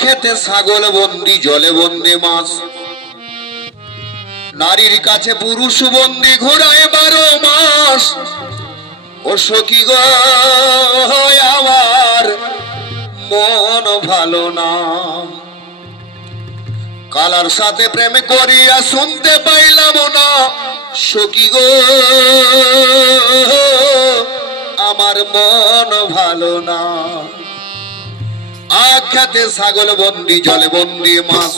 খেতে ছাগল বন্দি, জলে বন্দি মাছ। নারীর কাছে পুরুষ বন্দি, ঘোড়ায় 12 মাস। ও সখী গো আমার মন ভালো না, কালার সাথে প্রেম করিয়া শুনতে পাইলাম না। সখী গো আমার মন ভালো না। আখ্যাতে ছাগল বন্দি, জলে বন্দি মাছ।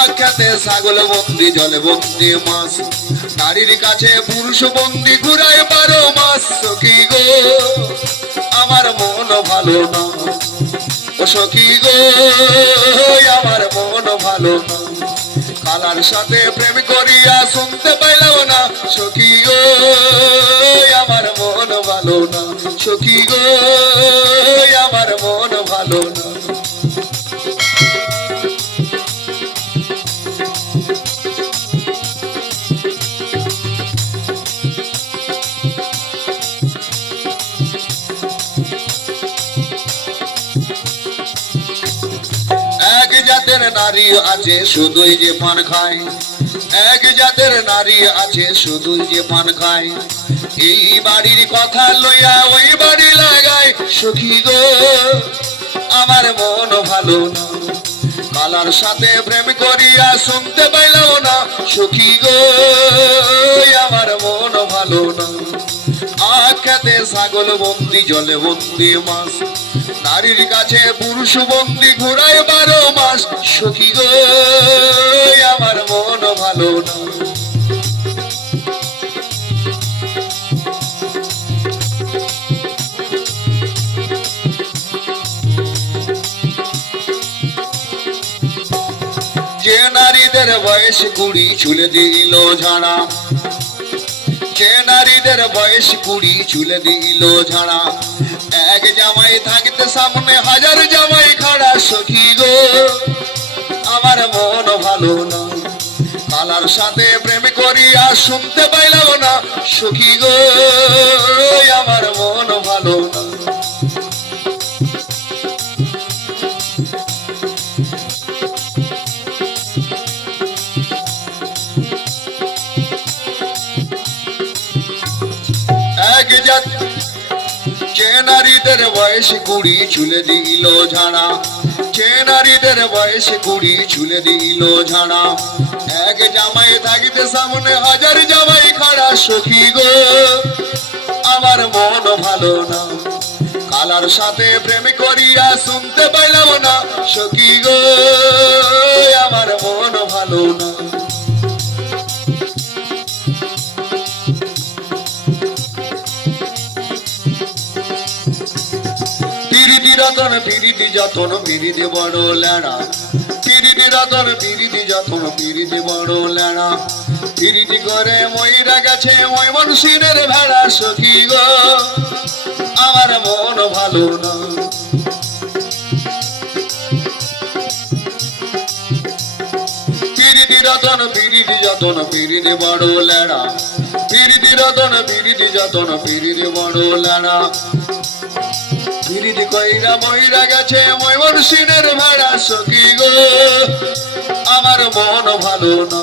আখ্যাতে ছাগল বন্দি, জলে বন্দি মাছ। নারীর কাছে পুরুষ বন্দি, ঘুরায় 12 মাস। সখী গো আমার মন ভালো না, ও সখী গো আমার মন ভালো না, কালার সাথে প্রেম করিয়া শুনতে পাইলাম না। সখী গো আমার মন ভালো না, সখী গো আমার মন ভালো না। এক জাতের নারী আছে শুধুই যে পান খায়, এক জাতের নারী আছে শুধুই যে পান খায়। এই বাড়ির কথা লইয়া ওই বাড়ি লাগায়। সখী গো আমার মন ভালো না, কালার সাথে প্রেম করিয়া শুনতে পাইলাম না। সখী গো আমার মন ভালো না। আখ্যাতে ছাগল বন্দি, জলে বন্দি মাছ। নারীর কাছে পুরুষ বন্দি, ঘোড়ায় 12 মাস। সখী গো আমার মন ভালো না। যে নারীদের বয়স 20 চুলে দিল ঝাড়া, যে নারীদের বয়স 20 চুলে দিল ঝাড়া। এক জামাই থাকতে সামনে 1000 জামাই খাড়া। সখী গো আমার মন ভালো না, কালার সাথে প্রেম করিয়া শুনতে পাইলাম না। সখী গো আমার মন ভালো না। এক জাত যে নারীদের বয়স 20 চুলে দিল ঝাড়া, যে নারীদের বয়স 20 চুলে দিল ঝাড়া। এক জামাই থাকতে সামনে 1000 জামাই খাড়া। সখী গো আমার মন ভালো না, কালার সাথে প্রেম করিয়া শুনতে পাইলাম না। সখী গো আমার মন ভালো না। পিরিতি রতন পিরিতি যতন, পিরিতি বড় লেড়া। পিরিতি রতন পিরিতি যতন, পিরিতি বড় লেড়া। পিরিতি করে ময়রা গেছে ওই মনসিনের ভেড়া। সখী গো আমার মন ভালো না। পিরিতি রতন পিরিতি যতন, পিরিতি বড় লেড়া। পিরিতি রতন পিরিতি যতন, পিরিতি বড় লেড়া। পিরিতি কইরা ময়রা গেছে ওই মনসিনের ভেড়া। সখী গো আমার মন ভালো না,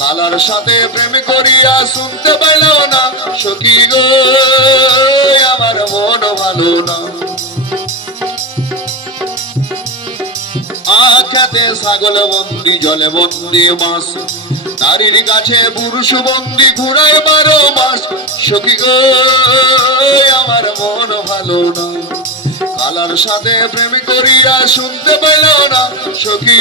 কালার সাথে প্রেম করিয়া শুনতে পাইলাম না। সখী গো আমার মন ভালো না। আখ্যাতে ছাগল বন্দি, জলে বন্দি মাছ। নারীর কাছে পুরুষ বন্দি, ঘোড়ায় 12 মাস। সখী গো আমার মন ভালো না, কালার সাথে প্রেম করিয়া শুনতে পাইলাম না। সখী